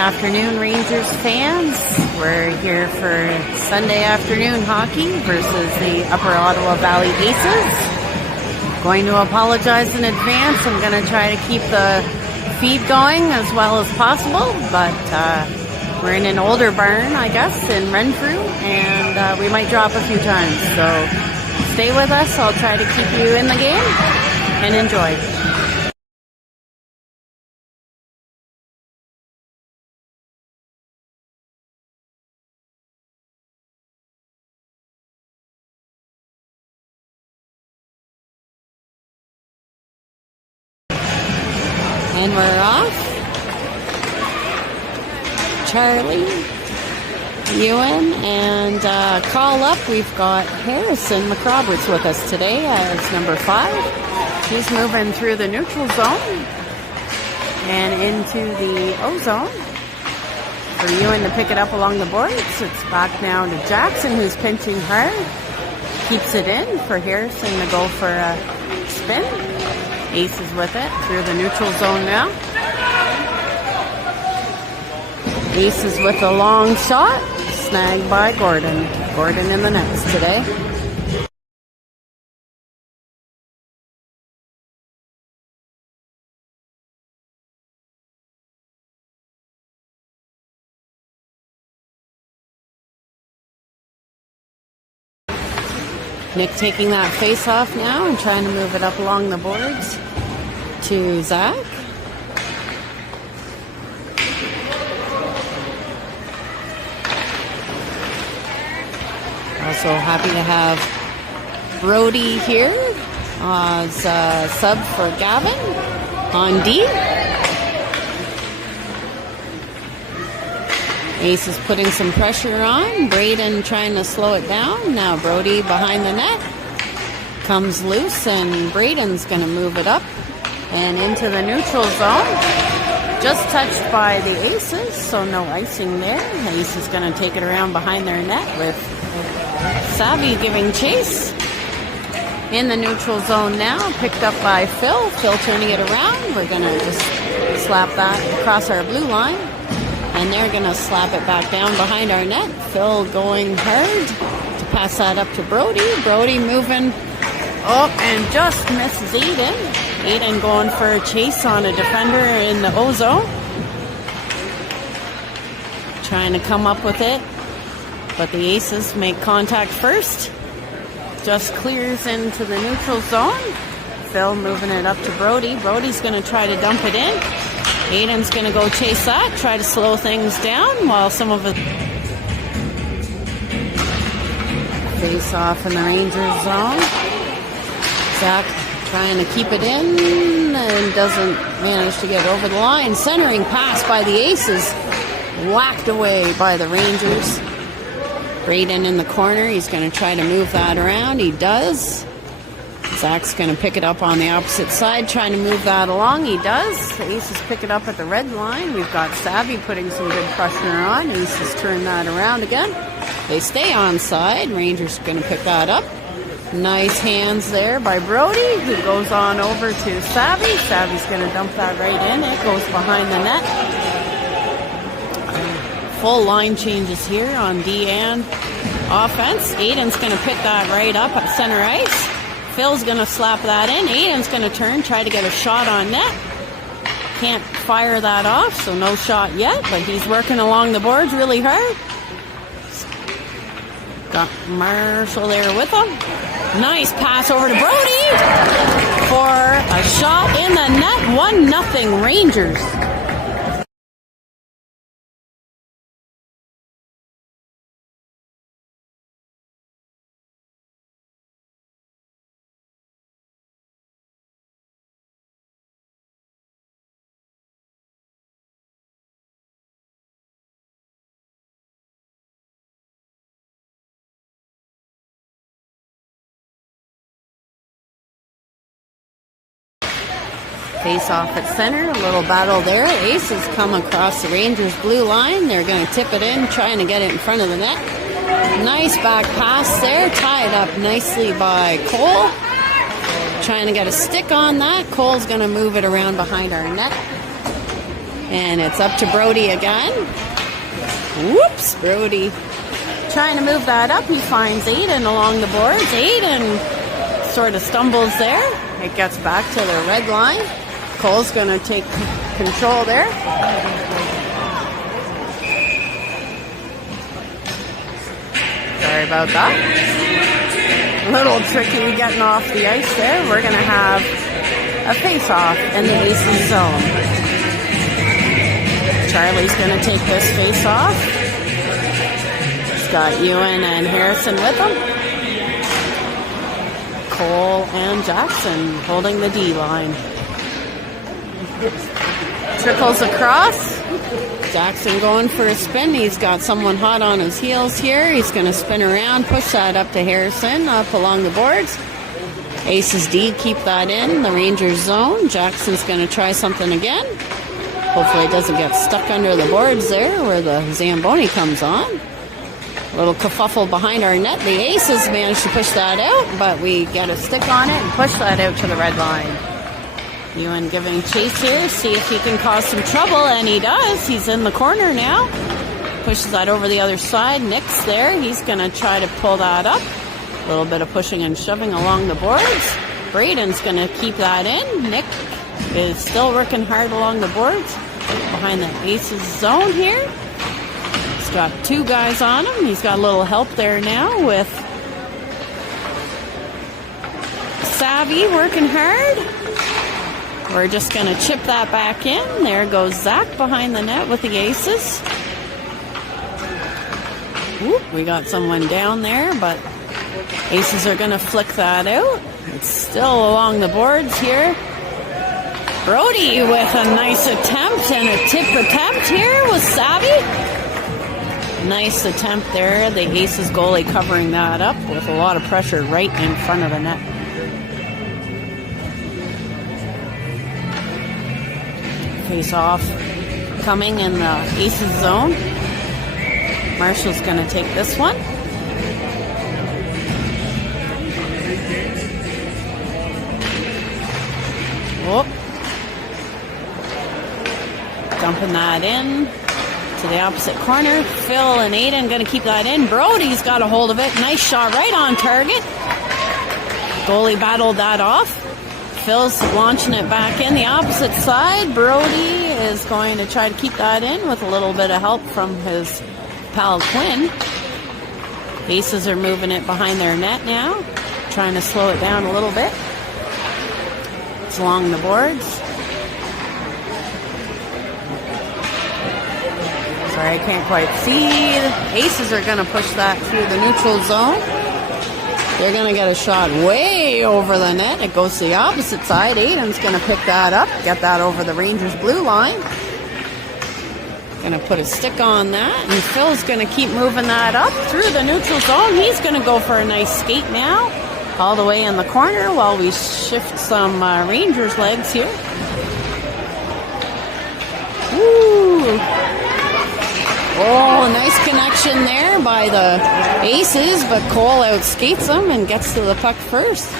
Afternoon, Rangers fans. We're here for Sunday afternoon hockey versus the Upper Ottawa Valley Aces. Going to apologize in advance. I'm going to try to keep the feed going as well as possible, but we're in an older barn, I guess, in Renfrew, and we might drop a few times. So stay with us. I'll try to keep you in the game and enjoy. And we're off. Charlie, Ewan, and call up. We've got Harrison McRoberts with us today as number 5. He's moving through the neutral zone and into the O zone. For Ewan to pick it up along the boards. It's back now to Jackson, who's pinching hard. Keeps it in for Harrison to go for a spin. Aces with it through the neutral zone now. Aces with a long shot. Snagged by Gordon. Gordon in the nets today. Nick taking that face off now and trying to move it up along the boards to Zach. Also happy to have Brody here as a sub for Gavin on D. Ace is putting some pressure on. Braden trying to slow it down. Now Brody behind the net. Comes loose and Braden's going to move it up and into the neutral zone. Just touched by the Aces, so no icing there. Ace is going to take it around behind their net with Savvy giving chase. In the neutral zone now, picked up by Phil. Phil turning it around. We're going to just slap that across our blue line. And they're going to slap it back down behind our net. Phil going hard to pass that up to Brody. Brody moving up and just misses Aiden. Aiden going for a chase on a defender in the O zone. Trying to come up with it. But the Aces make contact first. Just clears into the neutral zone. Phil moving it up to Brody. Brody's going to try to dump it in. Aiden's going to go chase that, try to slow things down while some of it face off in the Rangers zone. Zach trying to keep it in and doesn't manage to get over the line. Centering pass by the Aces, whacked away by the Rangers. Braden in the corner, he's going to try to move that around. He does. Zach's going to pick it up on the opposite side, trying to move that along. He does. The Aces pick it up at the red line. We've got Savvy putting some good pressure on. Aces turn that around again. They stay onside. Rangers are going to pick that up. Nice hands there by Brody, who goes on over to Savvy. Savvy's going to dump that right in. It goes behind the net. Full line changes here on D and offense. Aiden's going to pick that right up at center ice. Phil's going to slap that in. Aiden's going to turn, try to get a shot on net. Can't fire that off, so no shot yet, but he's working along the boards really hard. Got Marshall there with him. Nice pass over to Brody for a shot in the net. 1-0 Rangers. Face off at center, a little battle there. Aces come across the Rangers blue line. They're going to tip it in, trying to get it in front of the net. Nice back pass there, tied up nicely by Cole. Trying to get a stick on that. Cole's going to move it around behind our net. And it's up to Brody again. Whoops, Brody trying to move that up. He finds Aiden along the boards. Aiden sort of stumbles there. It gets back to the red line. Cole's going to take control there. Sorry about that. A little tricky getting off the ice there. We're going to have a face-off in the Aces zone. Charlie's going to take this face-off. He's got Ewan and Harrison with him. Cole and Jackson holding the D line. Trickles across. Jackson going for a spin. He's got someone hot on his heels here. He's going to spin around, push that up to Harrison, up along the boards. Aces D keep that in the Rangers zone. Jackson's going to try something again. Hopefully it doesn't get stuck under the boards there where the Zamboni comes on. A little kerfuffle behind our net. The Aces managed to push that out, but we get a stick on it and push that out to the red line. Ewan giving chase here, see if he can cause some trouble, and he does. He's in the corner now. Pushes that over the other side. Nick's there. He's going to try to pull that up. A little bit of pushing and shoving along the boards. Braden's going to keep that in. Nick is still working hard along the boards behind the Aces zone here. He's got two guys on him. He's got a little help there now with Savvy working hard. We're just going to chip that back in. There goes Zach behind the net with the Aces. Ooh, we got someone down there, but Aces are going to flick that out. It's still along the boards here. Brody with a nice attempt and a tip attempt here with Savvy. Nice attempt there. The Aces goalie covering that up with a lot of pressure right in front of the net. Face off coming in the Aces zone. Marshall's going to take this one. Oh. Dumping that in to the opposite corner. Phil and Aiden going to keep that in. Brody's got a hold of it. Nice shot right on target. Goalie battled that off. Phil's launching it back in the opposite side. Brody is going to try to keep that in with a little bit of help from his pal Quinn. Aces are moving it behind their net now, trying to slow it down a little bit. It's along the boards. Sorry, I can't quite see. The Aces are going to push that through the neutral zone. They're going to get a shot way over the net. It goes to the opposite side. Aiden's going to pick that up, get that over the Rangers blue line. Going to put a stick on that, and Phil's going to keep moving that up through the neutral zone. He's going to go for a nice skate now, all the way in the corner while we shift some Rangers legs here. Woo! Oh, nice connection there by the Aces, but Cole outskates them and gets to the puck first.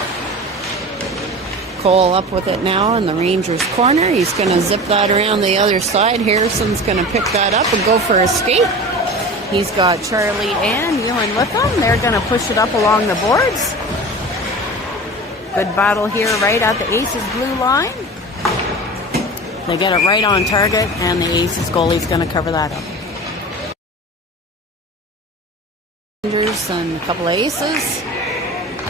Cole up with it now in the Rangers corner. He's going to zip that around the other side. Harrison's going to pick that up and go for a skate. He's got Charlie and Ewan with him. They're going to push it up along the boards. Good battle here right at the Aces blue line. They get it right on target, and the Aces goalie's going to cover that up. Rangers and a couple of Aces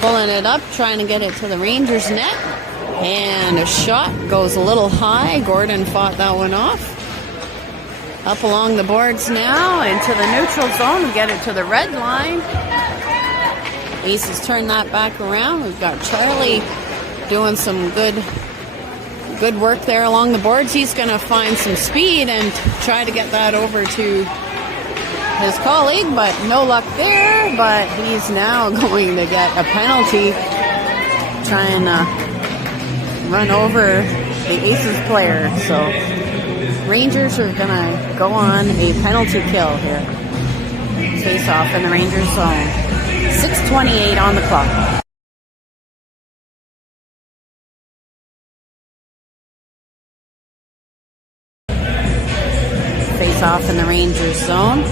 pulling it up, trying to get it to the Rangers net, and a shot goes a little high. Gordon fought that one off. Up along the boards now into the neutral zone and get it to the red line. Aces turn that back around. We've got Charlie doing some good work there along the boards. He's going to find some speed and try to get that over to his colleague, but no luck there. But he's now going to get a penalty trying to run over the Aces player. So Rangers are going to go on a penalty kill here. Face off in the Rangers zone. 6:28 on the clock. face-off in the Rangers zone.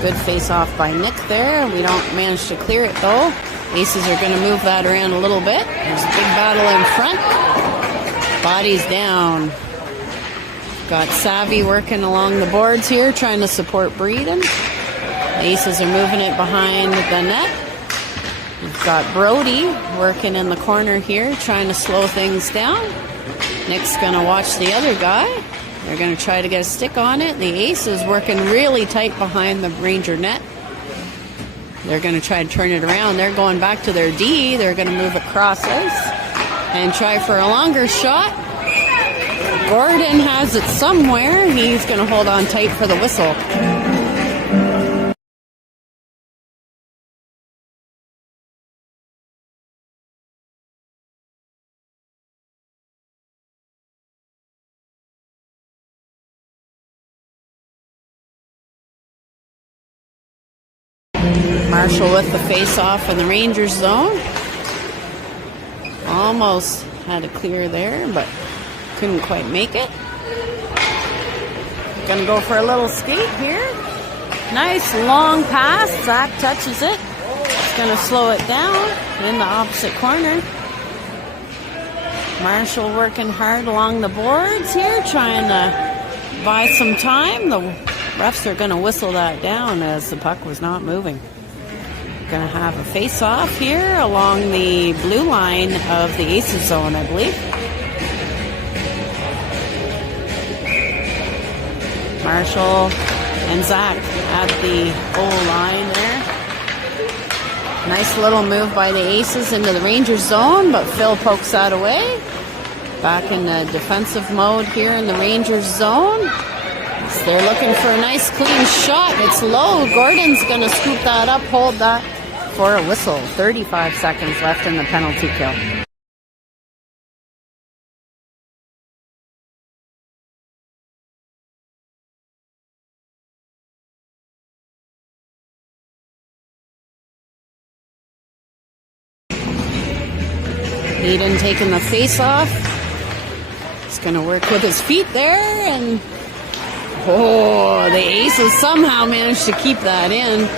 Good face-off by Nick there. We don't manage to clear it though. Aces are going to move that around a little bit. There's a big battle in front. Bodies down. Got Savvy working along the boards here, trying to support Breeden. The Aces are moving it behind the net. We've got Brody working in the corner here, trying to slow things down. Nick's going to watch the other guy. They're going to try to get a stick on it. The Aces working really tight behind the Ranger net. They're going to try to turn it around. They're going back to their D. They're going to move it cross ice and try for a longer shot. Gordon has it somewhere. He's going to hold on tight for the whistle. Marshall with the face-off in the Rangers zone. Almost had a clear there, but couldn't quite make it. Gonna go for a little skate here. Nice long pass. Zach touches it. It's gonna slow it down in the opposite corner. Marshall working hard along the boards here, trying to buy some time. The refs are gonna whistle that down as the puck was not moving. Going to have a face-off here along the blue line of the Aces zone, I believe. Marshall and Zach at the goal line there. Nice little move by the Aces into the Rangers zone, but Phil pokes that away. Back in the defensive mode here in the Rangers zone. So they're looking for a nice clean shot. It's low. Gordon's going to scoop that up, hold that for a whistle. 35 seconds left in the penalty kill. Eden taking the face off. He's going to work with his feet there, and the Aces somehow managed to keep that in.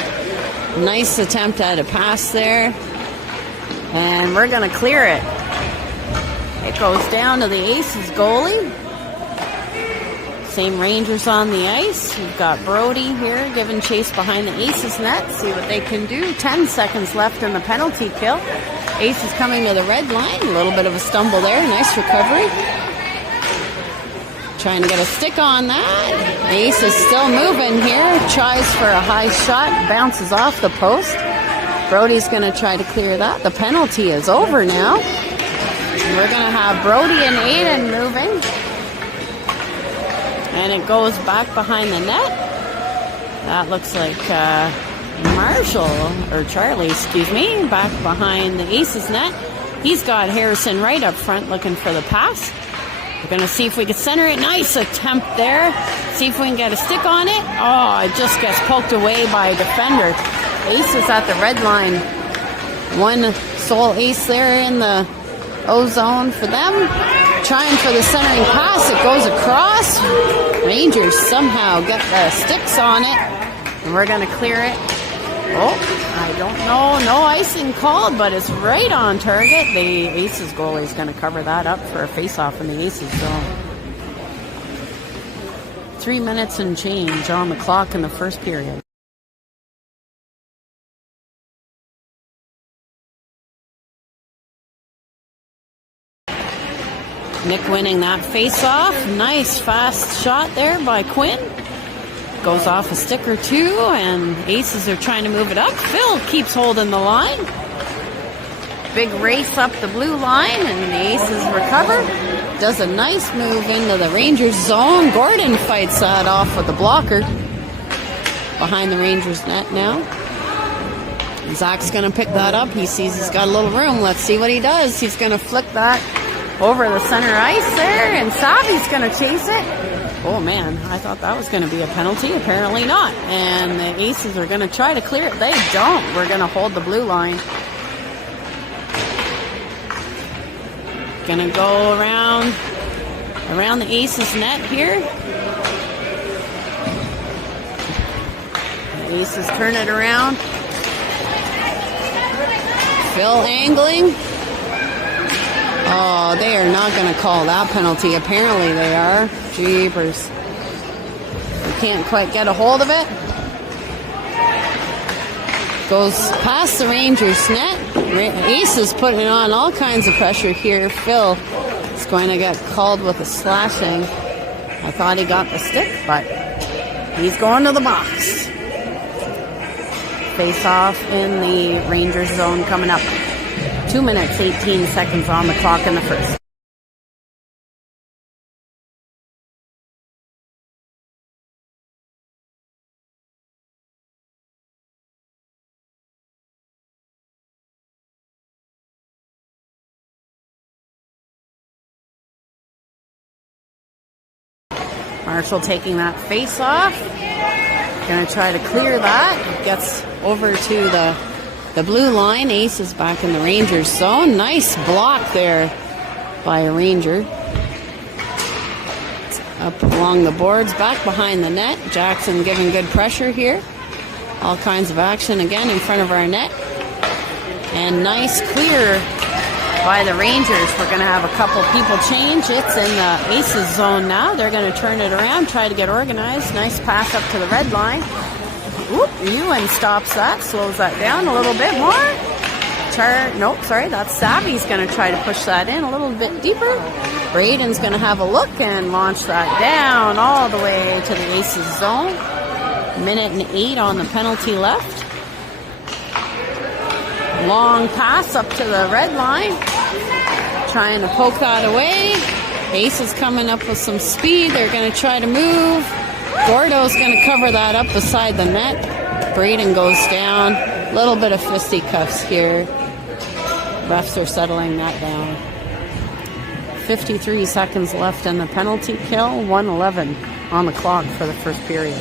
Nice attempt at a pass there. And we're going to clear it. It goes down to the Aces goalie. Same Rangers on the ice. We've got Brody here giving chase behind the Aces net. See what they can do. 10 seconds left in the penalty kill. Aces coming to the red line. A little bit of a stumble there. Nice recovery. Trying to get a stick on that. The Ace is still moving here. Tries for a high shot. Bounces off the post. Brody's going to try to clear that. The penalty is over now. And we're going to have Brody and Aiden moving. And it goes back behind the net. That looks like Charlie, back behind the Aces net. He's got Harrison right up front looking for the pass. We're going to see if we can center it. Nice attempt there. See if we can get a stick on it. Oh, it just gets poked away by a defender. Aces at the red line. One sole ace there in the O-zone for them. Trying for the centering pass. It goes across. Rangers somehow get the sticks on it. And we're going to clear it. Oh, I don't know. No icing called, but it's right on target. The Aces goalie is going to cover that up for a face-off in the Aces zone. 3 minutes and change on the clock in the first period. Nick winning that face-off. Nice fast shot there by Quinn. Goes off a stick or two, and Aces are trying to move it up. Phil keeps holding the line. Big race up the blue line, and the Aces recover. Does a nice move into the Rangers zone. Gordon fights that off with the blocker. Behind the Rangers net now. Zach's going to pick that up. He sees he's got a little room. Let's see what he does. He's going to flick that over the center ice there, and Savvy's going to chase it. Oh man, I thought that was going to be a penalty. Apparently not. And the Aces are going to try to clear it. They don't. We're going to hold the blue line. Going to go around around the Aces net here. The Aces turn it around. Phil angling. Oh, they are not going to call that penalty. Apparently they are. Jeepers. They can't quite get a hold of it. Goes past the Rangers net. Aces putting on all kinds of pressure here. Phil is going to get called with a slashing. I thought he got the stick, but he's going to the box. Face off in the Rangers zone coming up. 2 minutes, 18 seconds on the clock in the first. Marshall taking that face off. Going to try to clear that. Gets over to the blue line. Ace is back in the Rangers zone. Nice block there by a Ranger. Up along the boards, back behind the net. Jackson giving good pressure here. All kinds of action again in front of our net. And nice clear by the Rangers. We're going to have a couple people change. It's in the Aces zone now. They're going to turn it around, try to get organized. Nice pass up to the red line. Oop, Ewan stops that, slows that down a little bit more. Nope, sorry, that's Savvy's going to try to push that in a little bit deeper. Braden's going to have a look and launch that down all the way to the Aces zone. 1:08 on the penalty left. Long pass up to the red line. Trying to poke that away. Ace is coming up with some speed. They're going to try to move. Gordo's going to cover that up beside the net. Braden goes down. A little bit of fisticuffs here. Refs are settling that down. 53 seconds left in the penalty kill. 1:11 on the clock for the first period.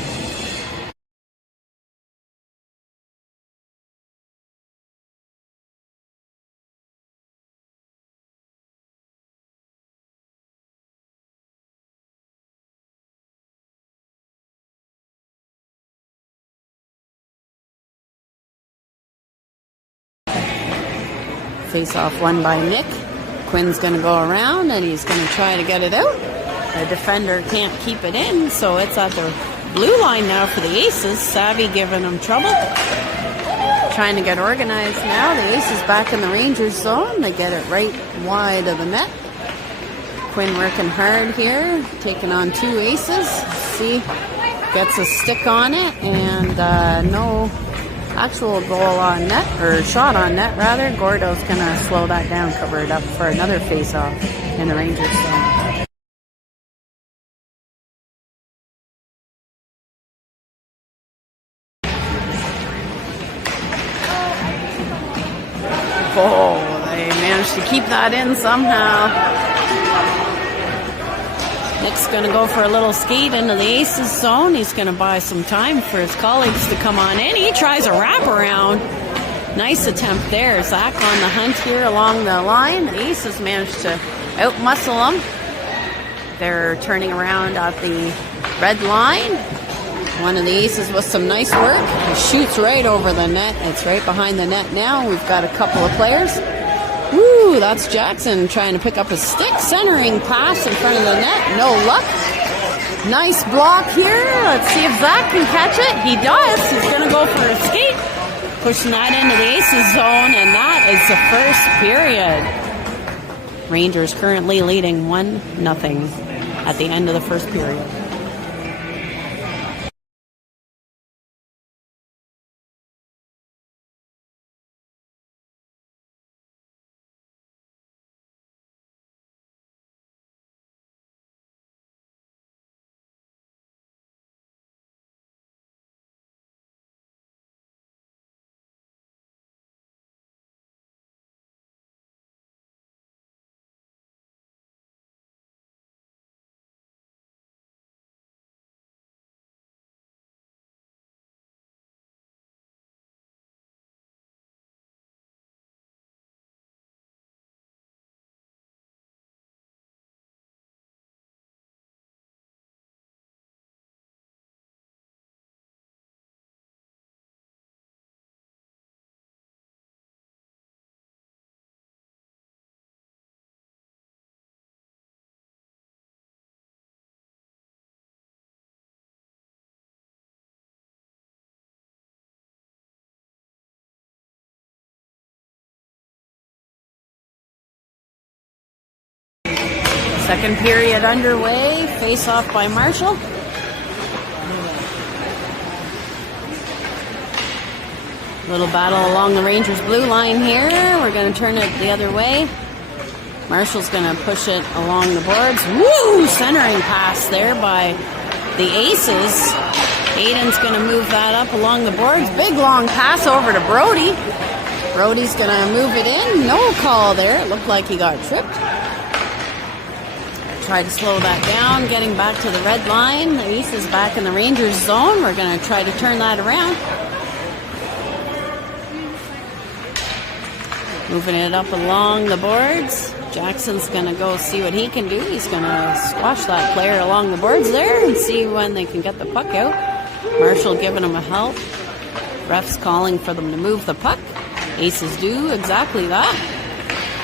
Face-off won by Nick. Quinn's going to go around and he's going to try to get it out. The defender can't keep it in, so it's at the blue line now for the Aces. Savvy giving them trouble. Trying to get organized now. The Aces back in the Rangers zone. They get it right wide of the net. Quinn working hard here, taking on two Aces. See, gets a stick on it and no actual goal on net, or shot on net rather. Gordo's going to slow that down, cover it up for another face-off in the Rangers zone. Oh, they managed to keep that in somehow. Nick's going to go for a little skate into the Aces zone. He's going to buy some time for his colleagues to come on in. He tries a wraparound. Nice attempt there. Zach on the hunt here along the line. The Aces managed to outmuscle them. They're turning around at the red line. One of the Aces with some nice work. He shoots right over the net. It's right behind the net now. We've got a couple of players. Woo, that's Jackson trying to pick up a stick. Centering pass in front of the net. No luck. Nice block here. Let's see if Zach can catch it. He does. He's going to go for a skate. Pushing that into the Aces zone, and that is the first period. Rangers currently leading 1-0 at the end of the first period. Second period underway. Face off by Marshall. Little battle along the Rangers blue line here. We're going to turn it the other way. Marshall's going to push it along the boards. Woo! Centering pass there by the Aces. Aiden's going to move that up along the boards. Big long pass over to Brody. Brody's going to move it in. No call there. It looked like he got tripped. Try to slow that down. Getting back to the red line. The Aces back in the Rangers zone. We're going to try to turn that around. Moving it up along the boards. Jackson's going to go see what he can do. He's going to squash that player along the boards there and see when they can get the puck out. Marshall giving him a help. Refs calling for them to move the puck. Aces do exactly that.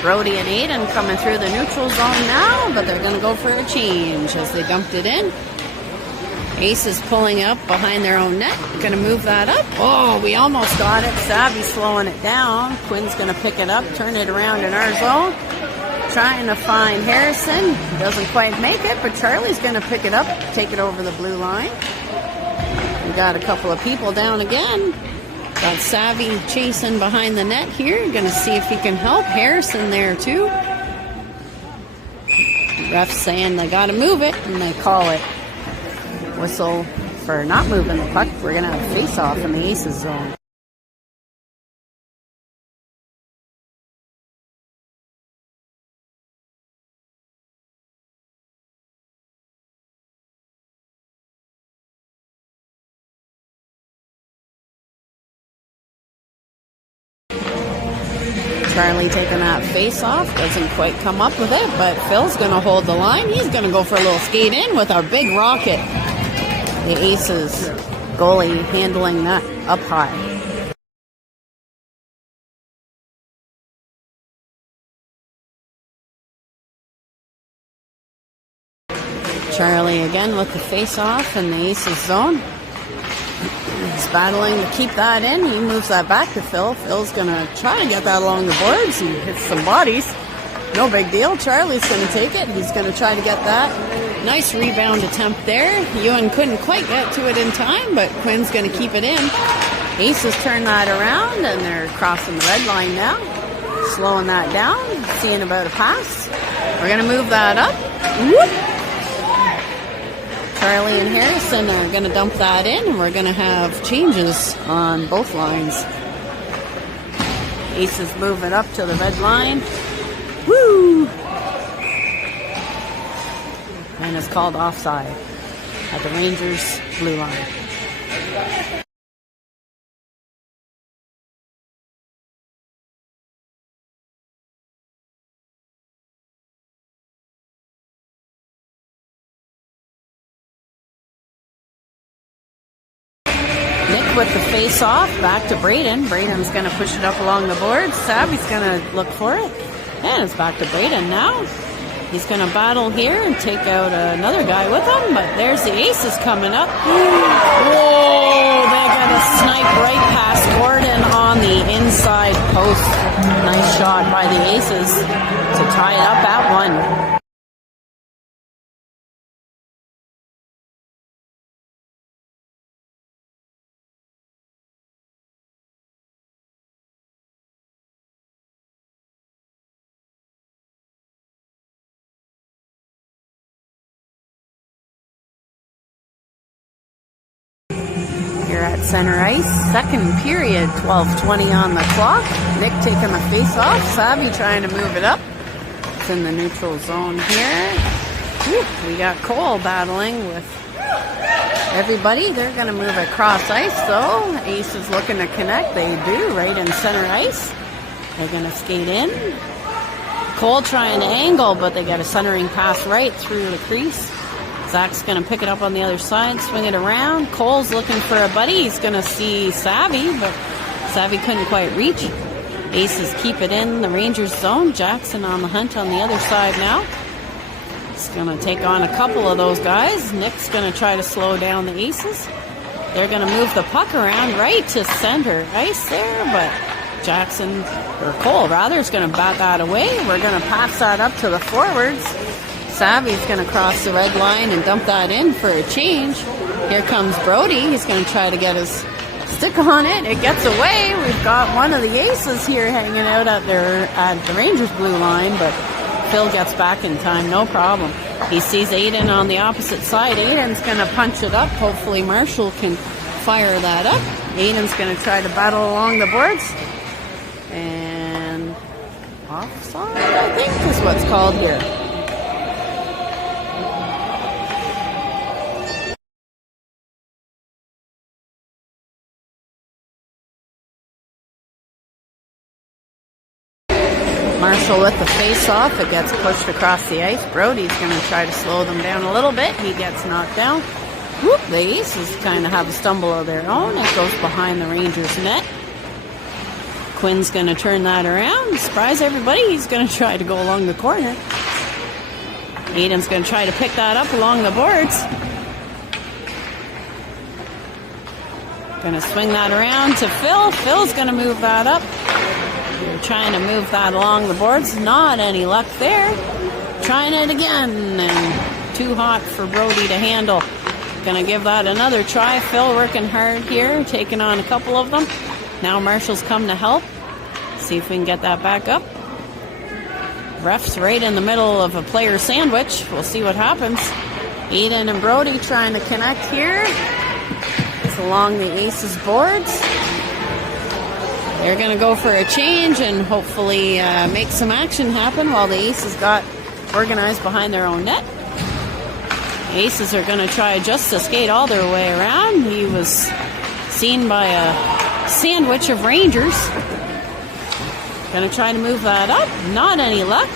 Brody and Aiden coming through the neutral zone now, but they're going to go for a change as they dumped it in. Aces pulling up behind their own net. Going to move that up. Oh, we almost got it. Savvy slowing it down. Quinn's going to pick it up, turn it around in our zone. Trying to find Harrison. Doesn't quite make it, but Charlie's going to pick it up, take it over the blue line. We got a couple of people down again. Got Savvy chasing behind the net here. Going to see if he can help. Harrison there too. Refs saying they got to move it, and they call it. Whistle for not moving the puck. We're going to have a face-off in the Aces zone. Charlie taking that face off. Doesn't quite come up with it, but Phil's going to hold the line. He's going to go for a little skate in with our big rocket. The Aces goalie handling that up high. Charlie again with the face off in the Aces zone. He's battling to keep that in. He moves that back to Phil. Phil's going to try to get that along the boards. He hits some bodies. No big deal. Charlie's going to take it. He's going to try to get that. Nice rebound attempt there. Ewan couldn't quite get to it in time, but Quinn's going to keep it in. Aces turn that around, and they're crossing the red line now. Slowing that down. Seeing about a pass. We're going to move that up. Whoop! Charlie and Harrison are going to dump that in, and we're going to have changes on both lines. Aces move it up to the red line. Woo! And it's called offside at the Rangers blue line. With the face off, back to Braden. Braden's going to push it up along the board. Savvy's going to look for it. And it's back to Braden now. He's going to battle here and take out another guy with him, but there's the Aces coming up. Whoa! They got a snipe right past Gordon on the inside post. Nice shot by the Aces to tie it up at 1. Here at center ice, second period, 12:20 on the clock. Nick taking the face off. Savvy trying to move it up. It's in the neutral zone here. Whew, we got Cole battling with everybody. They're going to move across ice though. Ace is looking to connect. They do right in center ice. They're going to skate in. Cole trying to angle, but they got a centering pass right through the crease. Zach's going to pick it up on the other side, swing it around. Cole's looking for a buddy. He's going to see Savvy, but Savvy couldn't quite reach. Aces keep it in the Rangers zone. Jackson on the hunt on the other side now. He's going to take on a couple of those guys. Nick's going to try to slow down the Aces. They're going to move the puck around right to center ice there, but Jackson, or Cole rather, is going to bat that away. We're going to pass that up to the forwards. Savvy's going to cross the red line and dump that in for a change. Here comes Brody. He's going to try to get his stick on it. It gets away. We've got one of the aces here hanging out at the Rangers blue line, but Phil gets back in time, no problem. He sees Aiden on the opposite side. Aiden's going to punch it up. Hopefully Marshall can fire that up. Aiden's going to try to battle along the boards. And offside, I think is what's called here. Marshall with the face-off. It gets pushed across the ice. Brody's going to try to slow them down a little bit. He gets knocked down. Whoop, the Aces kind of have a stumble of their own. It goes behind the Rangers net. Quinn's going to turn that around. Surprise everybody. He's going to try to go along the corner. Aiden's going to try to pick that up along the boards. Going to swing that around to Phil. Phil's going to move that up. They're trying to move that along the boards. Not any luck there. Trying it again. And too hot for Brody to handle. Gonna give that another try. Phil working hard here. Taking on a couple of them. Now Marshall's come to help. See if we can get that back up. Ref's right in the middle of a player sandwich. We'll see what happens. Aiden and Brody trying to connect here. It's along the Aces boards. They're going to go for a change and hopefully make some action happen while the Aces got organized behind their own net. Aces are going to try just to skate all their way around. He was seen by a sandwich of Rangers. Going to try to move that up. Not any luck.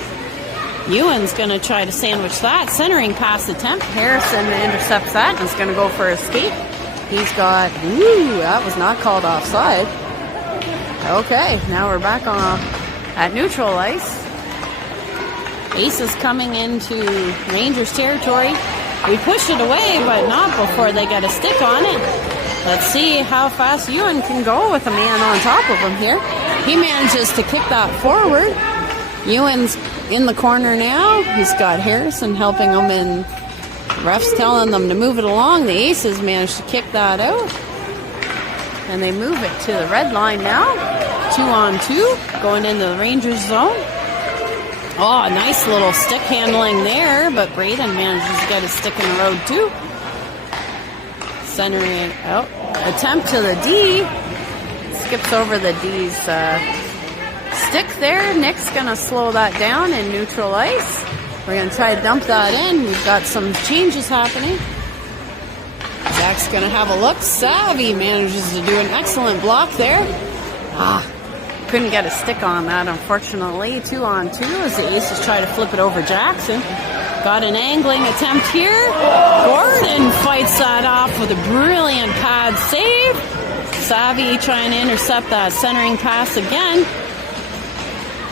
Ewan's going to try to sandwich that. Centering pass attempt. Harrison intercepts that and is going to go for a skate. He's got, that was not called offside. Okay, now we're back on at neutral ice. Aces coming into Rangers territory. We push it away, but not before they get a stick on it. Let's see how fast Ewan can go with a man on top of him here. He manages to kick that forward. Ewan's in the corner now. He's got Harrison helping him, and ref's telling them to move it along. The Aces managed to kick that out. And they move it to the red line now. 2-on-2 going into the Rangers zone. Oh, nice little stick handling there, but Braden manages to get a stick in the road too. Centering it out. Attempt to the D. Skips over the D's stick there. Nick's going to slow that down in neutral ice. We're going to try to dump that in. We've got some changes happening. Zach's going to have a look. Savvy manages to do an excellent block there. Couldn't get a stick on that, unfortunately. 2-on-2 as the Aces try to flip it over Jackson. Got an angling attempt here. Gordon fights that off with a brilliant pad save. Savvy trying to intercept that centering pass again.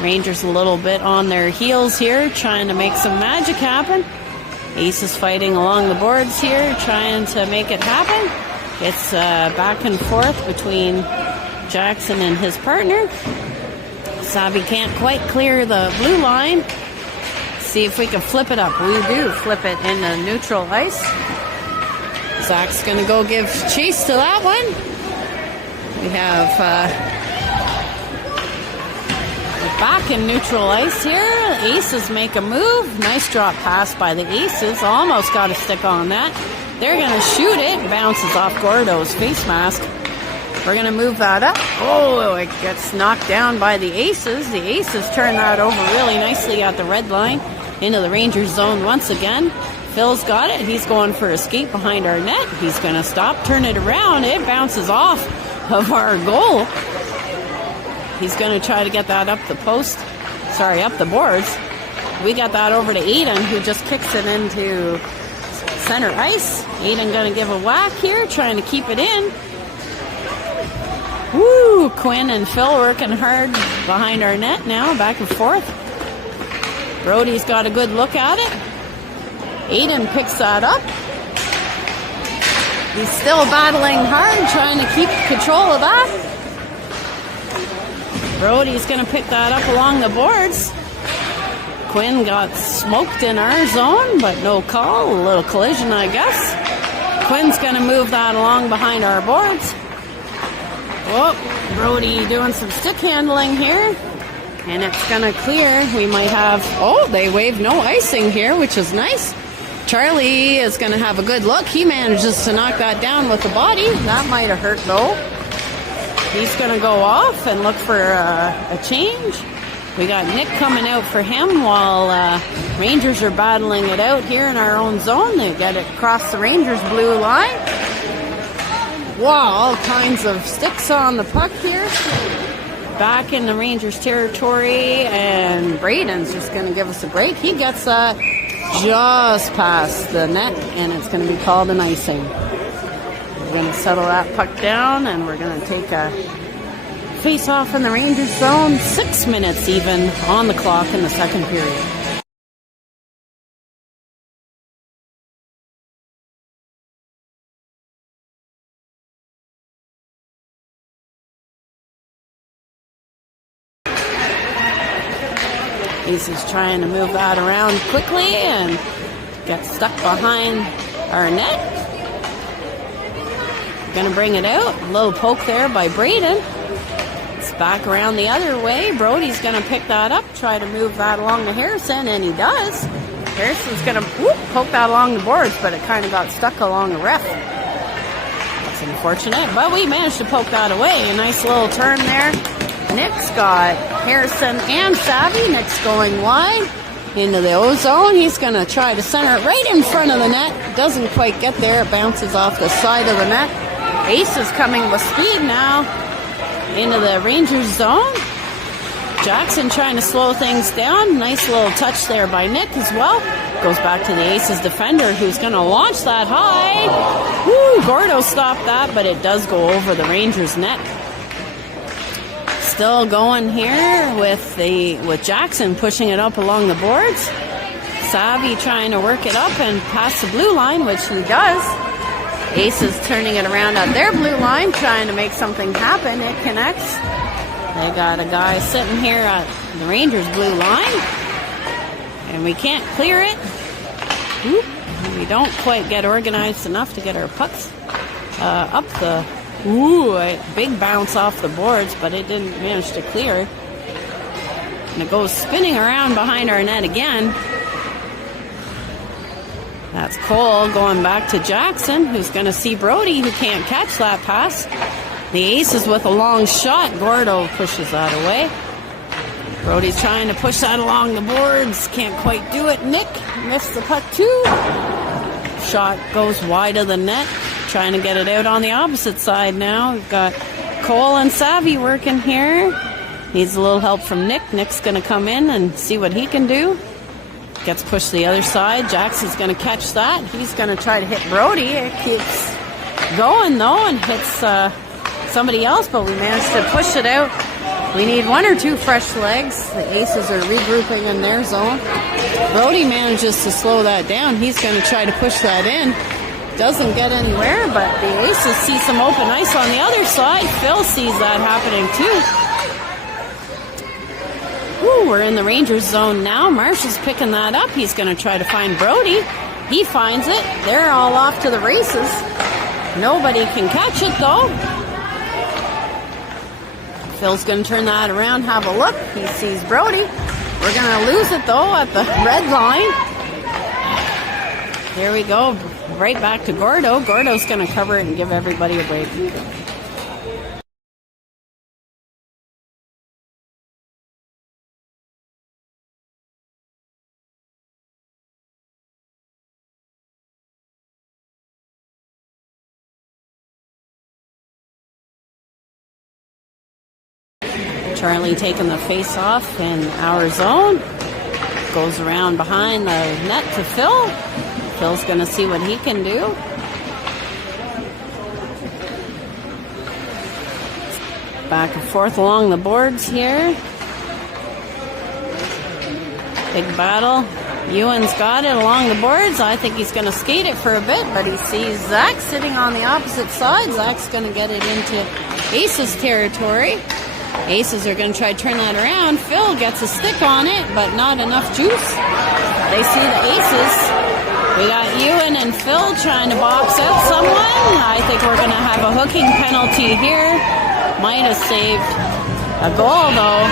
Rangers a little bit on their heels here, trying to make some magic happen. Aces fighting along the boards here, trying to make it happen. It's back and forth between Jackson and his partner. Savvy can't quite clear the blue line. See if we can flip it up. We do flip it into neutral ice. Zach's going to go give chase to that one. We have we're back in neutral ice here. Aces make a move. Nice drop pass by the Aces. Almost got a stick on that. They're going to shoot it. Bounces off Gordo's face mask. We're going to move that up. Oh, it gets knocked down by the Aces. The Aces turn that over really nicely at the red line into the Rangers zone once again. Phil's got it. He's going for a skate behind our net. He's going to stop, turn it around. It bounces off of our goal. He's going to try to get that up the post. Sorry, up the boards. We got that over to Aiden, who just kicks it into center ice. Aiden going to give a whack here, trying to keep it in. Woo! Quinn and Phil working hard behind our net now, back and forth. Brody's got a good look at it. Aiden picks that up. He's still battling hard, trying to keep control of that. Brody's going to pick that up along the boards. Quinn got smoked in our zone, but no call. A little collision, I guess. Quinn's going to move that along behind our boards. Oh, Brody doing some stick handling here. And it's going to clear. We might have... Oh, they wave no icing here, which is nice. Charlie is going to have a good look. He manages to knock that down with the body. That might have hurt, though. He's going to go off and look for a change. We got Nick coming out for him while Rangers are battling it out here in our own zone. They get it across the Rangers' blue line. Wow, all kinds of sticks on the puck here. Back in the Rangers' territory, and Braden's just going to give us a break. He gets just past the net, and it's going to be called an icing. We're going to settle that puck down, and we're going to take a face-off in the Rangers zone. 6 minutes even on the clock in the second period. Ace is trying to move that around quickly and get stuck behind our net. Going to bring it out. A little poke there by Braden. It's back around the other way. Brody's going to pick that up, try to move that along to Harrison, and he does. Harrison's going to poke that along the boards, but it kind of got stuck along the ref. That's unfortunate, but we managed to poke that away. A nice little turn there. Nick's got Harrison and Savvy. Nick's going wide into the O-zone. He's going to try to center it right in front of the net. Doesn't quite get there. It bounces off the side of the net. Ace is coming with speed now into the Rangers zone. Jackson trying to slow things down. Nice little touch there by Nick as well. Goes back to the Aces defender, who's going to launch that high. Woo, Gordo stopped that, but it does go over the Rangers net. Still going here with Jackson pushing it up along the boards. Savvy trying to work it up and pass the blue line, which he does. Ace is turning it around at their blue line, trying to make something happen. It connects. They got a guy sitting here at the Rangers blue line, and we can't clear it. We don't quite get organized enough to get our pucks up the... a big bounce off the boards, but it didn't manage to clear. And it goes spinning around behind our net again. That's Cole going back to Jackson, who's going to see Brody, who can't catch that pass. The Aces with a long shot. Gordo pushes that away. Brody's trying to push that along the boards. Can't quite do it. Nick missed the puck too. Shot goes wide of the net. Trying to get it out on the opposite side now. We've got Cole and Savvy working here. Needs a little help from Nick. Nick's going to come in and see what he can do. Gets pushed to the other side. Jackson's going to catch that. He's going to try to hit Brody. It keeps going though and hits somebody else, but we managed to push it out. We need one or two fresh legs. The Aces are regrouping in their zone. Brody manages to slow that down. He's going to try to push that in. Doesn't get anywhere, but the Aces see some open ice on the other side. Phil sees that happening too. Woo, we're in the Rangers zone now. Marshall's picking that up. He's going to try to find Brody. He finds it. They're all off to the races. Nobody can catch it though. Phil's going to turn that around, have a look. He sees Brody. We're going to lose it though at the red line. There we go. Right back to Gordo. Gordo's going to cover it and give everybody a break. Charlie taking the face off in our zone. Goes around behind the net to Phil. Phil's going to see what he can do. Back and forth along the boards here. Big battle. Ewan's got it along the boards. I think he's going to skate it for a bit, but he sees Zach sitting on the opposite side. Zach's going to get it into Ace's territory. Aces are going to try to turn that around. Phil gets a stick on it, but not enough juice. They see the aces. We got Ewan and Phil trying to box out someone. I think we're going to have a hooking penalty here. Might have saved a goal, though,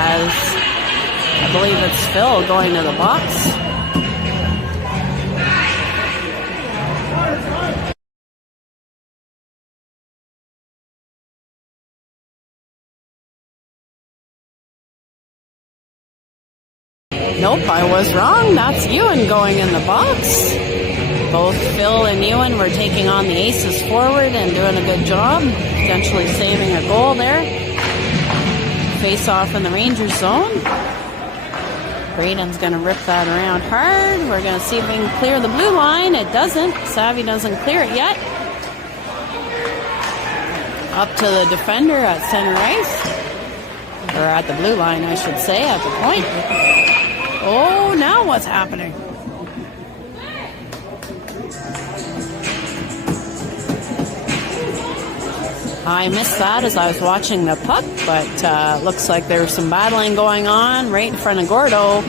as I believe it's Phil going to the box. Nope, I was wrong. That's Ewan going in the box. Both Phil and Ewan were taking on the aces forward and doing a good job, potentially saving a goal there. Face off in the Rangers zone. Braden's going to rip that around hard. We're going to see if we can clear the blue line. It doesn't. Savvy doesn't clear it yet. Up to the defender at center ice. Or at the blue line, I should say, at the point. Oh, now what's happening? I missed that as I was watching the puck, but looks like there was some battling going on right in front of Gordo.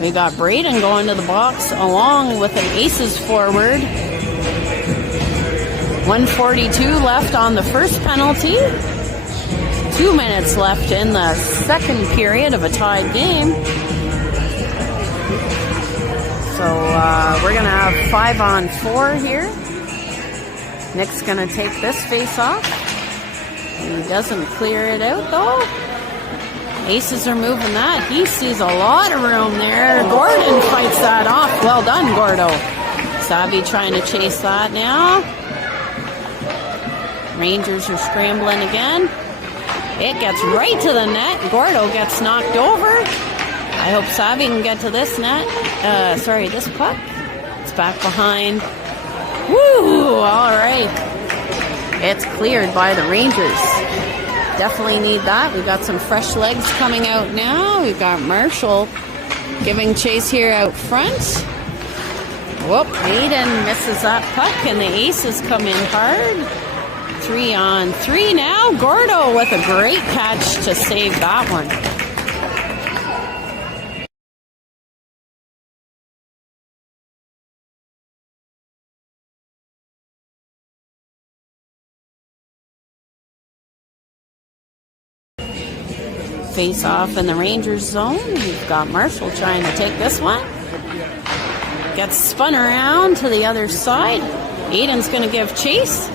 We got Braden going to the box along with an aces forward. 1:42 left on the first penalty. 2 minutes left in the second period of a tied game. So we're going to have 5-on-4 here. Nick's going to take this face off. He doesn't clear it out, though. Aces are moving that. He sees a lot of room there. Gordon fights that off. Well done, Gordo. Savvy trying to chase that now. Rangers are scrambling again. It gets right to the net. Gordo gets knocked over. I hope Savvy can get to this net. This puck. It's back behind. Woo! All right. It's cleared by the Rangers. Definitely need that. We've got some fresh legs coming out now. We've got Marshall giving chase here out front. Whoop, Hayden misses that puck, and the aces come in hard. 3-on-3 now. Gordo with a great catch to save that one. Face off in the Rangers zone. We've got Marshall trying to take this one. Gets spun around to the other side. Aiden's going to give chase.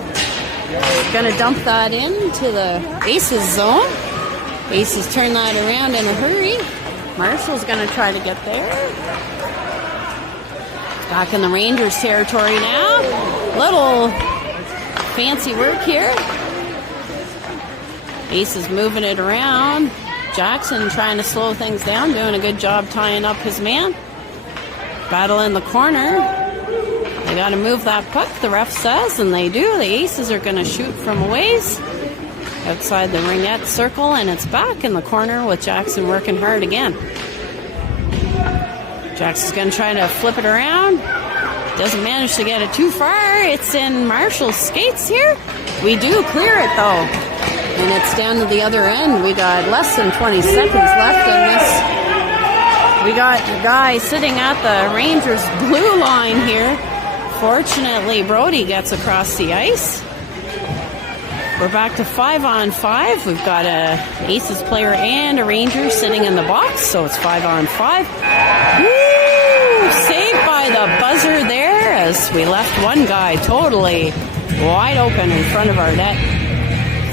Going to dump that into the Aces zone. Aces turn that around in a hurry. Marshall's going to try to get there. Back in the Rangers territory now. Little fancy work here. Aces moving it around. Jackson trying to slow things down, doing a good job tying up his man. Battle in the corner. They got to move that puck, the ref says, and they do. The Aces are going to shoot from a ways outside the ringette circle, and it's back in the corner with Jackson working hard again. Jackson's going to try to flip it around. Doesn't manage to get it too far. It's in Marshall's skates here. We do clear it, though. And it's down to the other end. We got less than 20 seconds left in this. We got a guy sitting at the Rangers blue line here. Fortunately, Brody gets across the ice. We're back to 5-on-5. We've got a Aces player and a Ranger sitting in the box, so it's 5-on-5. Woo! Saved by the buzzer there as we left one guy totally wide open in front of our net.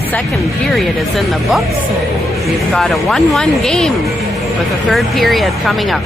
Second period is in the books. We've got a 1-1 game with a third period coming up.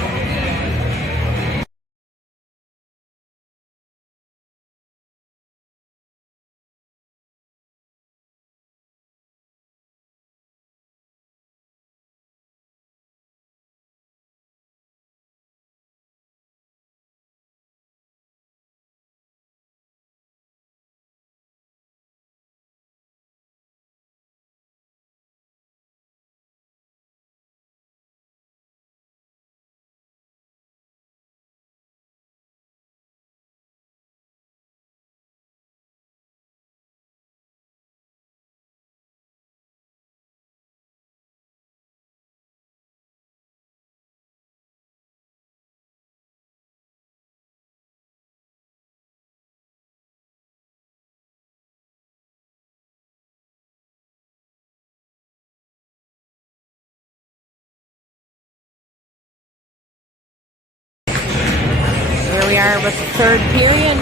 are with the third period.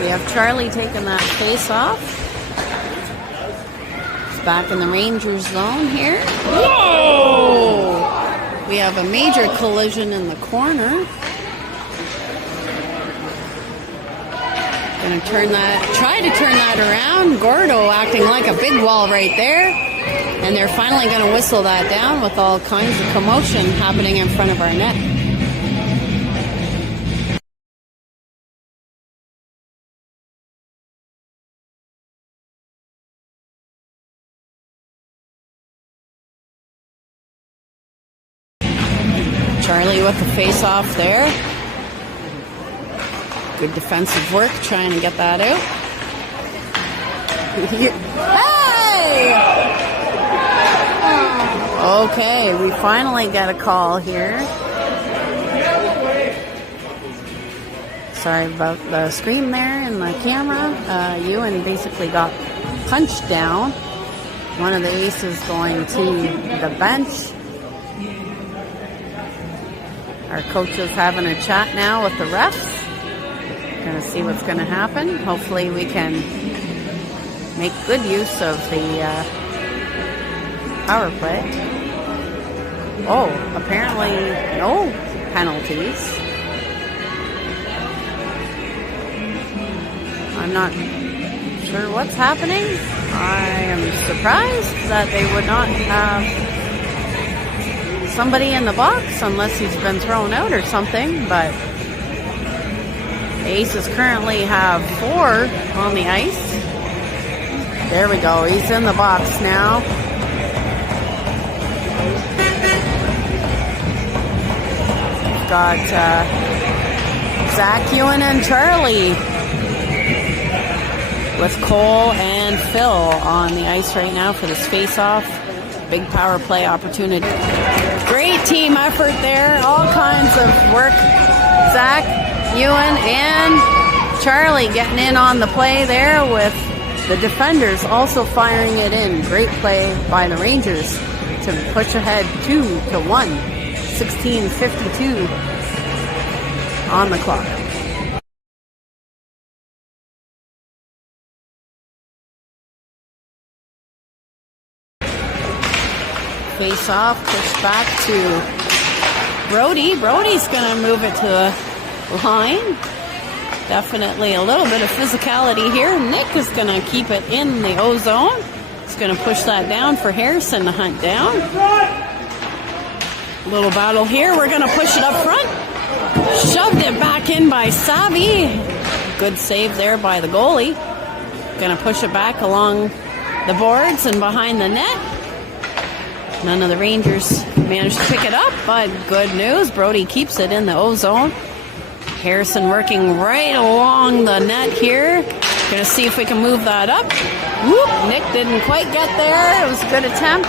We have Charlie taking that face off. It's back in the Rangers zone here. Whoa! We have a major collision in the corner. Gonna try to turn that around. Gordo acting like a big wall right there. And they're finally gonna whistle that down with all kinds of commotion happening in front of our net. Charlie with the face off there. Good defensive work trying to get that out. Hey! Okay, we finally get a call here. Sorry about the scream there in the camera. Ewan basically got punched down. One of the aces going to the bench. Our coach is having a chat now with the refs. Gonna see what's gonna happen. Hopefully we can make good use of the power play. Oh, apparently no penalties. I'm not sure what's happening. I am surprised that they would not have somebody in the box unless he's been thrown out or something, but the Aces currently have 4 on the ice. There we go, he's in the box now. We've got Zach, Ewan, and Charlie with Cole and Phil on the ice right now for this face-off. Big power play opportunity. Great team effort there. All kinds of work. Zach, Ewan, and Charlie getting in on the play there with the defenders also firing it in. Great play by the Rangers to push ahead 2-1. 16:52 on the clock. Face off, push back to Brody. Brody's going to move it to the line. Definitely a little bit of physicality here. Nick is going to keep it in the O-zone. He's going to push that down for Harrison to hunt down. Little battle here. We're going to push it up front. Shoved it back in by Savi. Good save there by the goalie. Going to push it back along the boards and behind the net. None of the Rangers managed to pick it up, but good news. Brody keeps it in the O-zone. Harrison working right along the net here. Gonna see if we can move that up. Whoop, Nick didn't quite get there. It was a good attempt.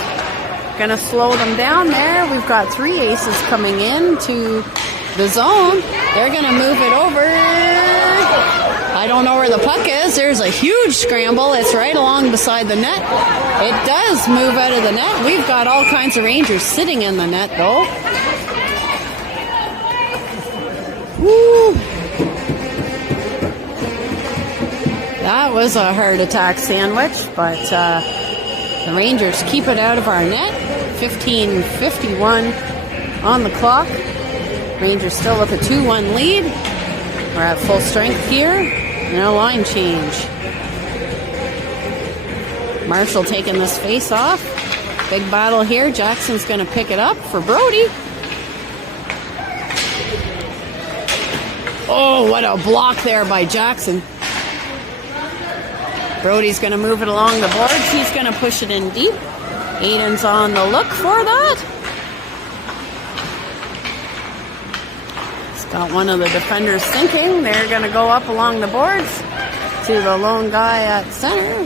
Gonna slow them down there. We've got 3 aces coming in to the zone. They're gonna move it over. I don't know where the puck is. There's a huge scramble. It's right along beside the net. It does move out of the net. We've got all kinds of Rangers sitting in the net, though. Woo! That was a heart attack sandwich, but the Rangers keep it out of our net. 15:51 on the clock. Rangers still with a 2-1 lead. We're at full strength here. No line change. Marshall taking this face off. Big battle here. Jackson's going to pick it up for Brody. Oh, what a block there by Jackson. Brody's going to move it along the boards. He's going to push it in deep. Aiden's on the look for that. Got one of the defenders sinking. They're going to go up along the boards to the lone guy at center.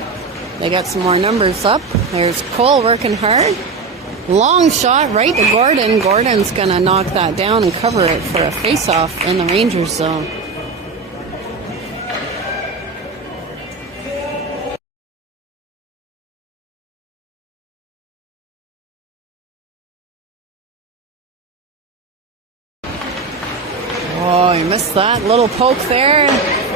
They got some more numbers up. There's Cole working hard. Long shot right to Gordon. Gordon's going to knock that down and cover it for a face-off in the Rangers zone. Oh, he missed that little poke there.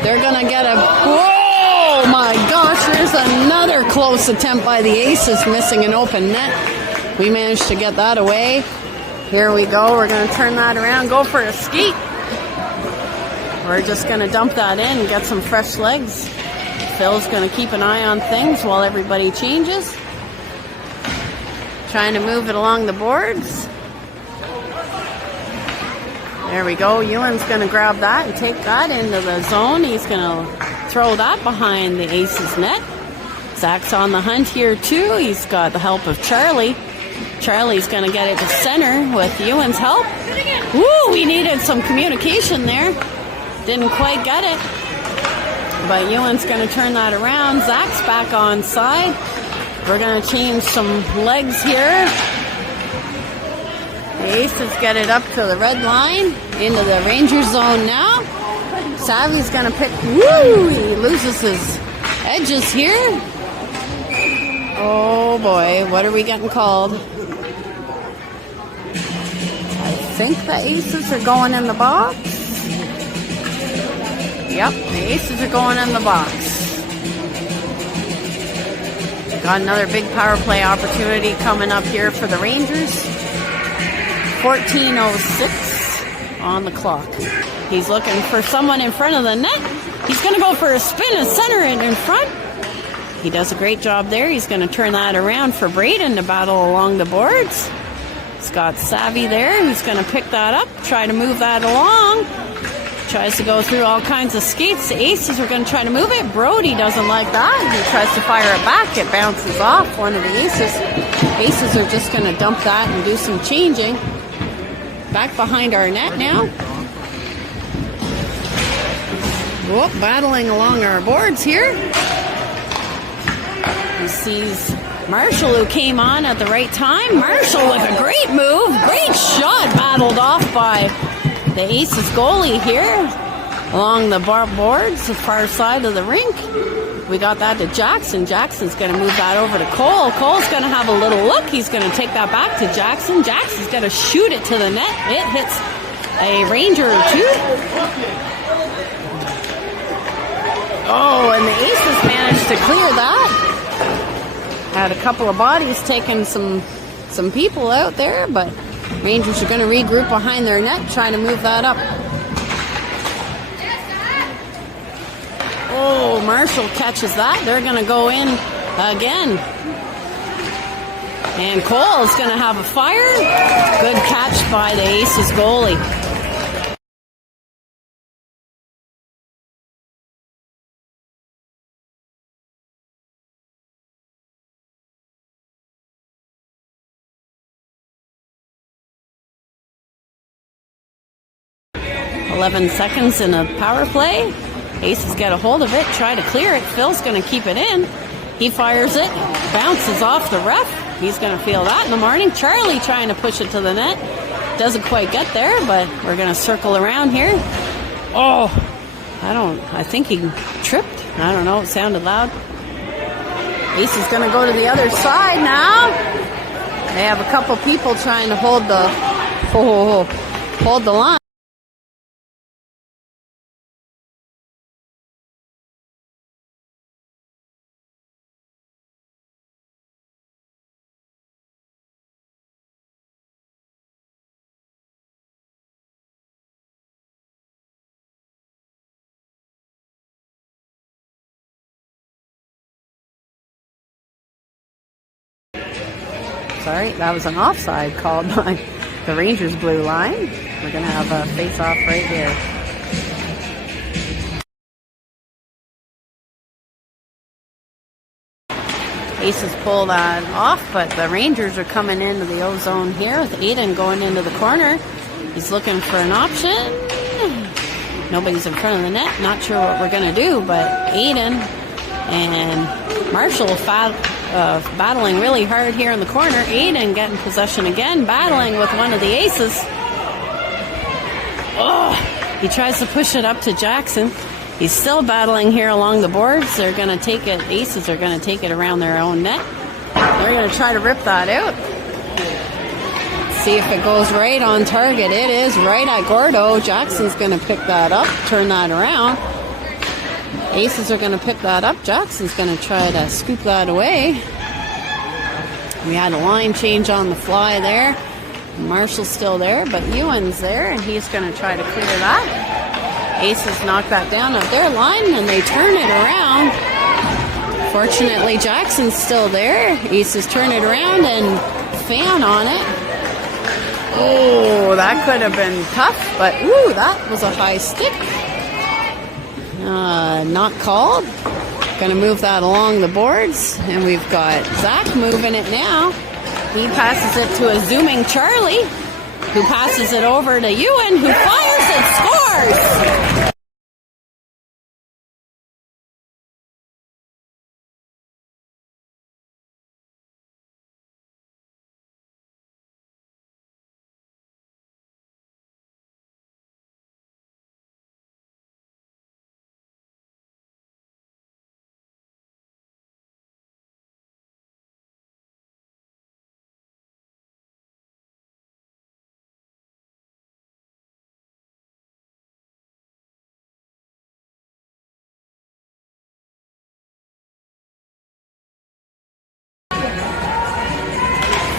They're going to get a... Whoa, my gosh, there's another close attempt by the Aces, missing an open net. We managed to get that away. Here we go. We're going to turn that around, go for a skate. We're just going to dump that in and get some fresh legs. Phil's going to keep an eye on things while everybody changes. Trying to move it along the boards. There we go. Ewan's going to grab that and take that into the zone. He's going to throw that behind the Aces net. Zach's on the hunt here too. He's got the help of Charlie. Charlie's going to get it to center with Ewan's help. Woo, we needed some communication there. Didn't quite get it. But Ewan's going to turn that around. Zach's back on side. We're going to change some legs here. The Aces get it up to the red line, into the Rangers zone now. Savvy's going to pick, woo, he loses his edges here. Oh boy, what are we getting called? I think the Aces are going in the box. Yep, the Aces are going in the box. Got another big power play opportunity coming up here for the Rangers. 14:06 on the clock. He's looking for someone in front of the net. He's going to go for a spin and center it in front. He does a great job there. He's going to turn that around for Braden to battle along the boards. He's got Savvy there. He's going to pick that up, try to move that along. Tries to go through all kinds of skates. The Aces are going to try to move it. Brody doesn't like that. He tries to fire it back. It bounces off one of the Aces. Aces are just going to dump that and do some changing. Back behind our net now. Whoop, battling along our boards here. He sees Marshall, who came on at the right time. Marshall with a great move. Great shot, battled off by the Aces goalie here along the boards, the far side of the rink. We got that to Jackson. Jackson's going to move that over to Cole. Cole's going to have a little look. He's going to take that back to Jackson. Jackson's going to shoot it to the net. It hits a Ranger or two. Oh, and the Aces managed to clear that. Had a couple of bodies taking some people out there, but Rangers are going to regroup behind their net, trying to move that up. Oh, Marshall catches that. They're going to go in again. And Cole is going to have a fire. Good catch by the Aces goalie. .11 seconds in a power play. Aces get a hold of it, try to clear it. Phil's going to keep it in. He fires it, bounces off the ref. He's going to feel that in the morning. Charlie trying to push it to the net. Doesn't quite get there, but we're going to circle around here. Oh, I think he tripped. I don't know, it sounded loud. Ace is going to go to the other side now. They have a couple people trying to hold the line. Sorry, that was an offside called by the Rangers blue line. We're going to have a face-off right here. Aces pull that off, but the Rangers are coming into the O-zone here with Aiden going into the corner. He's looking for an option. Nobody's in front of the net. Not sure what we're going to do, but Aiden and Marshall battling really hard here in the corner. Aiden getting possession again, battling with one of the Aces. Oh, he tries to push it up to Jackson. He's still battling here along the boards. They're going to take it. Aces are going to take it around their own net. They're going to try to rip that out. See if it goes right on target. It is right at Gordo. Jackson's going to pick that up, turn that around. Aces are going to pick that up. Jackson's going to try to scoop that away. We had a line change on the fly there. Marshall's still there, but Ewan's there, and he's going to try to clear that. Aces knock that down at their line, and they turn it around. Fortunately, Jackson's still there. Aces turn it around and fan on it. Oh, that could have been tough, but ooh, that was a high stick. Not called. Going to move that along the boards, and we've got Zach moving it now. He passes it to a zooming Charlie, who passes it over to Ewan, who fires and scores!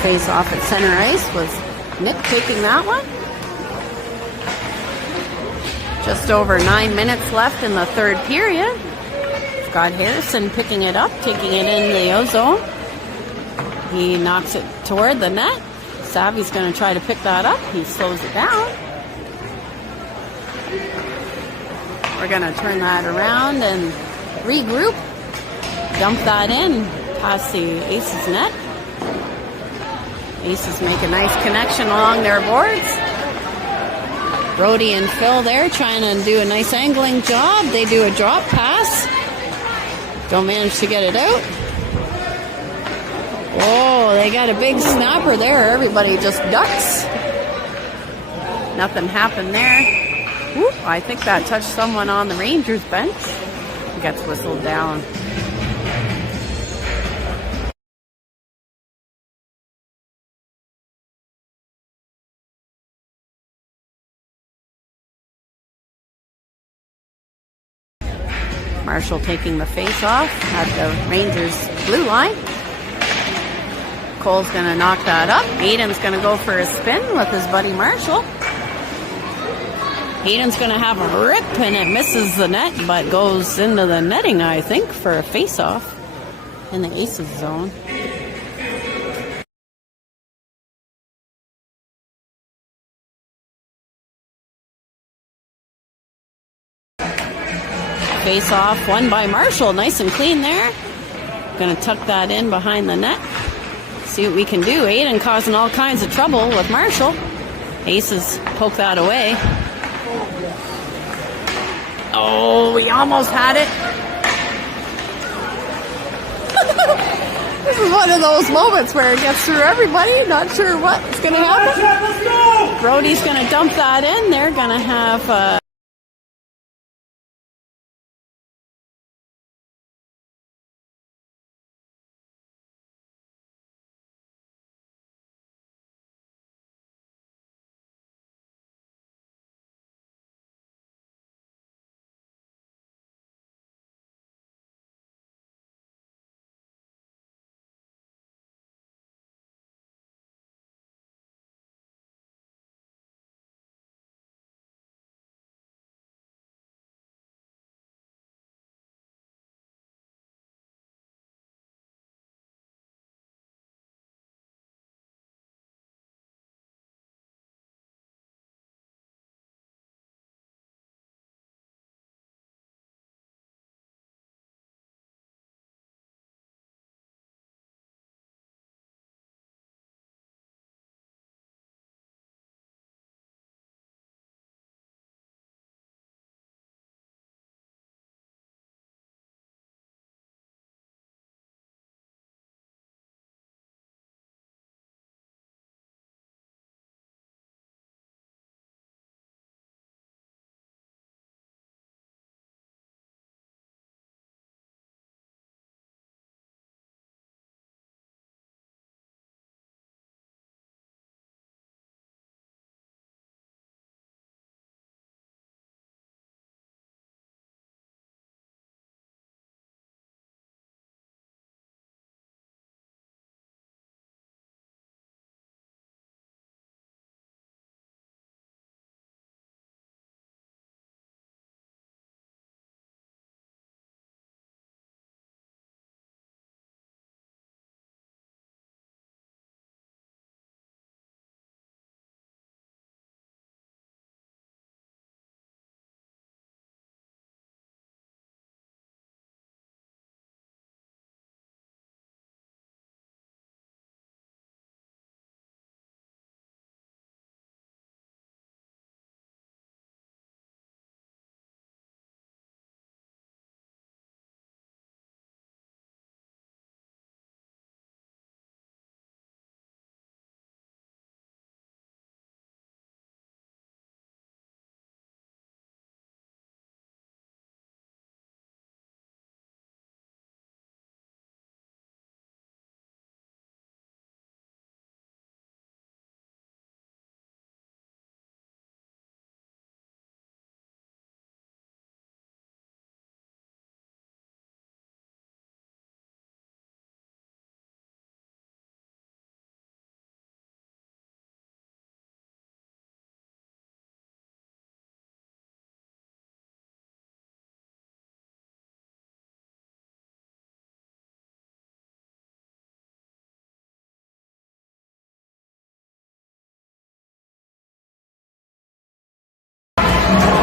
Face off at center ice was Nick taking that one. Just over 9 minutes left in the third period. Scott Harrison picking it up, taking it in the ozone. He knocks it toward the net. Savvy's going to try to pick that up. He slows it down. We're going to turn that around and regroup. Dump that in past the Aces net. Aces make a nice connection along their boards. Brody and Phil there trying to do a nice angling job. They do a drop pass. Don't manage to get it out. Oh, they got a big snapper there. Everybody just ducks. Nothing happened there. Whoop, I think that touched someone on the Rangers bench. It gets whistled down. Marshall taking the face off at the Rangers blue line. Cole's going to knock that up. Aiden's going to go for a spin with his buddy Marshall. Aiden's going to have a rip, and it misses the net, but goes into the netting, I think, for a face-off in the Aces zone. Face off, won by Marshall. Nice and clean there. Gonna tuck that in behind the net. See what we can do. Aiden causing all kinds of trouble with Marshall. Aces poke that away. Oh, we almost had it. This is one of those moments where it gets through everybody. Not sure what's gonna happen. Brody's gonna dump that in. They're gonna have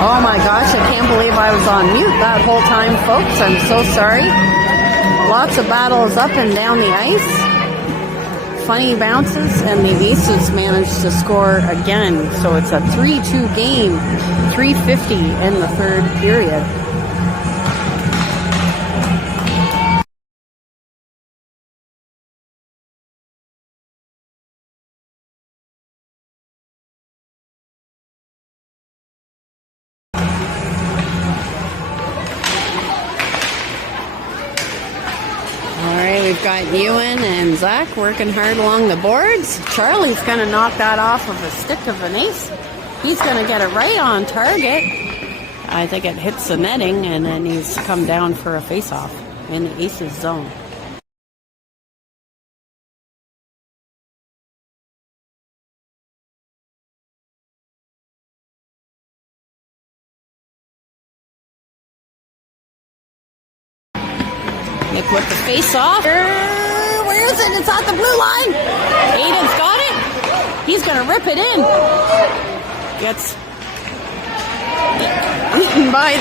Oh my gosh, I can't believe I was on mute that whole time, folks. I'm so sorry. Lots of battles up and down the ice. Funny bounces, and the Aces managed to score again. So it's a 3-2 game, 3:50 in the third period. We've got Ewan and Zach working hard along the boards. Charlie's going to knock that off of a stick of an ace. He's going to get it right on target. I think it hits the netting, and then he's come down for a face-off in the Aces zone. Nick with the face-off. Where is it? It's at the blue line. Aiden's got it. He's going to rip it in. Gets eaten by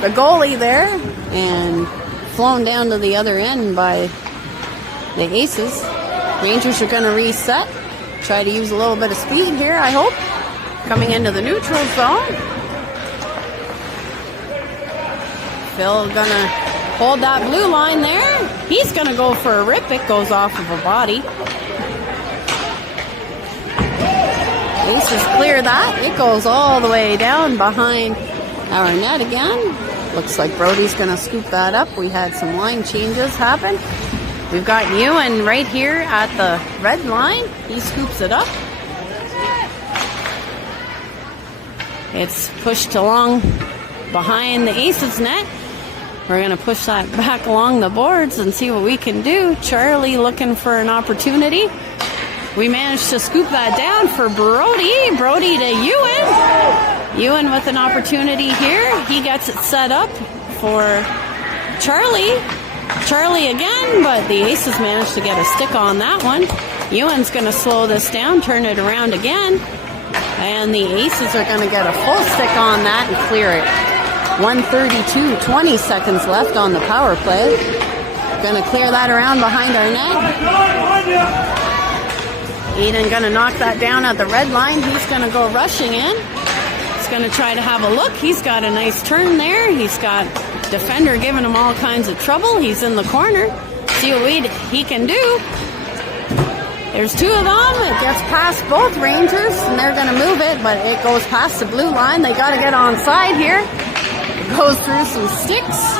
the goalie there and flown down to the other end by the Aces. Rangers are going to reset. Try to use a little bit of speed here, I hope. Coming into the neutral zone. Phil going to hold that blue line there. He's going to go for a rip. It goes off of a body. Aces clear that. It goes all the way down behind our net again. Looks like Brody's going to scoop that up. We had some line changes happen. We've got Ewan right here at the red line. He scoops it up. It's pushed along behind the Aces net. We're going to push that back along the boards and see what we can do. Charlie looking for an opportunity. We managed to scoop that down for Brody. Brody to Ewan. Ewan with an opportunity here. He gets it set up for Charlie. Charlie again, but the Aces managed to get a stick on that one. Ewan's going to slow this down, turn it around again. And the Aces are going to get a full stick on that and clear it. 1:32, 20 seconds left on the power play. Gonna clear that around behind our net. Aiden gonna knock that down at the red line. He's gonna go rushing in. He's gonna try to have a look. He's got a nice turn there. He's got defender giving him all kinds of trouble. He's in the corner. See what he can do. There's two of them. It gets past both Rangers, and they're gonna move it, but it goes past the blue line. They gotta get on side here. Goes through some sticks.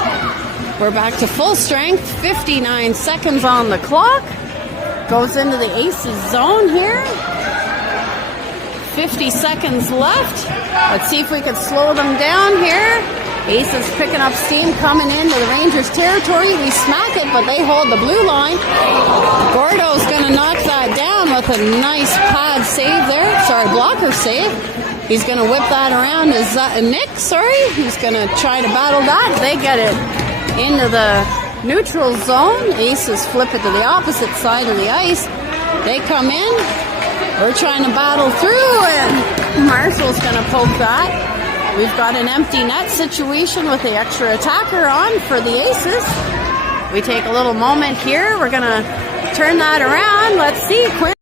We're back to full strength. 59 seconds on the clock. Goes into the Aces zone here. 50 seconds left. Let's see if we can slow them down here. Aces picking up steam, coming into the Rangers territory. We smack it, but they hold the blue line. Gordo's going to knock that down with a nice pad save there. Sorry, blocker save. He's going to whip that around as Nick, he's going to try to battle that. They get it into the neutral zone. Aces flip it to the opposite side of the ice. They come in. We're trying to battle through, and Marshall's going to poke that. We've got an empty net situation with the extra attacker on for the Aces. We take a little moment here. We're going to turn that around. Let's see.